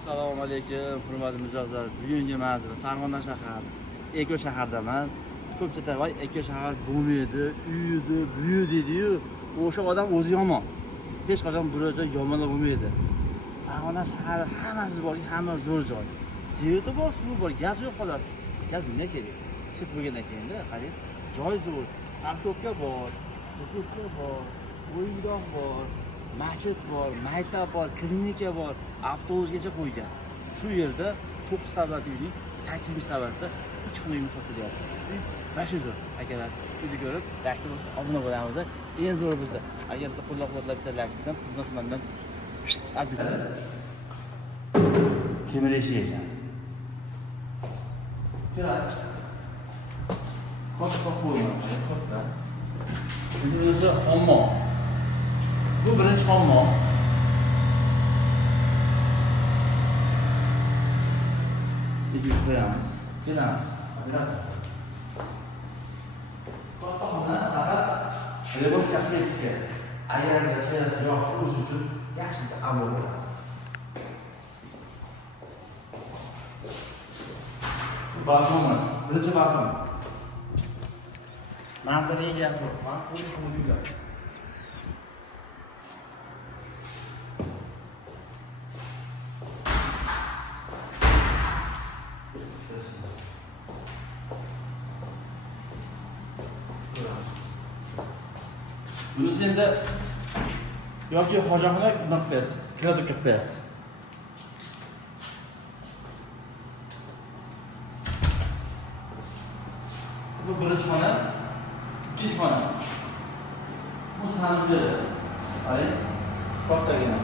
Assalomu alaykum, hurmatli mijozlar. Bugungi manzil Farg'ona shahri, Eko shahardaman. Ko'pchilik voy Eko shahar bo'lmaydi, uydi, buyi deydi-yu, o'sha odam o'zi yomon. Hech qachon biror joy yomon bo'lmaydi. Farg'ona shahri hammasi bor, hamma zo'r joy. Sveti bor, suvi bor, gaz yo'q xolos. Gaz nima kerak? Sut bo'lgandan keyin-da, qarang, joy zo'r. Avtobusga bor, to'shakka bor, o'yingoh bor. Masjid bor, maktab bor, klinika bor, avtobusgacha qo'ygan. Shu yerda 9 qavatli uyning 8-qavatda 3 xona uy sotilyapti. Uy basho zo'r. Akalar, uyni ko'rib, like bosib, obuna bo'lamiz. Eng zo'r bizda. Agar bizni qo'llab-quvvatlab bitirlasizdan, xizmat mendan temir eshik ekan. Kerak. Katta qo'yman, katta. Endi o'zi hammom. Bu birinchi hammom. Idib qo'yamiz. Kelamiz. Operatsiya. Katta xona faqat remont kosmetika. Agar kelasi yo'q o'z uchun yaxshi amal bo'ladi. Balkon. Birinchi balkon. Manzaraga gap yo'q. Mana bu uylar. Bunisi endi yoki hojaxona qilib kiradi qilib qo'yasiz. Bu birinchi xona, ikkinchi xona. Bu sanuzlar. Qarang, kattagina.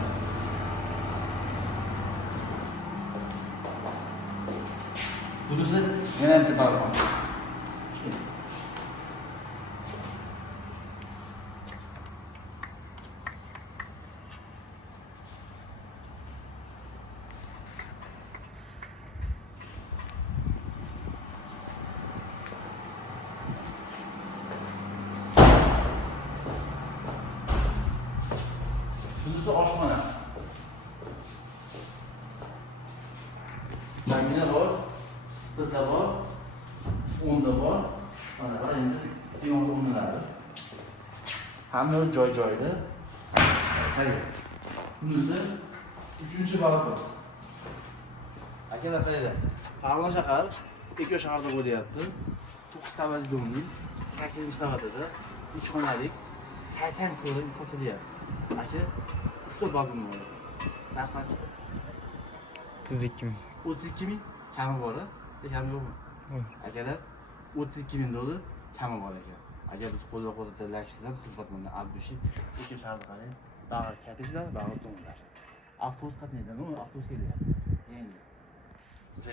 Bunisi yana bitta balkon. Bunisi oshxona. Kamina bor, birta bor, 10da bor. Mana bu endi temir o'rnaladi. Hamma joy-joyda. Qarang. Bunisi 3-balkon. Akalar qaranglar. Farg'ona shahar, Eko shaharda bo'lyapti. 9 qavatli uyning 8-qavatida 3 xonalik 80 kvadrat sotilyapti. Aka, usul balkon bor. Narxi 32 ming. 32 ming kami bor-a? Kami yo'qmi? Akalar, 32 ming dollar kami bor ekan. Agar biz qo'llab-quvvatlasizdan xizmatmanda Abdushi Eko shaharda qarang. Bag'ir katishlar, bag'ir to'nglar. Avtobus qatnaydi, avtobus kelyapti. Endi. O'sha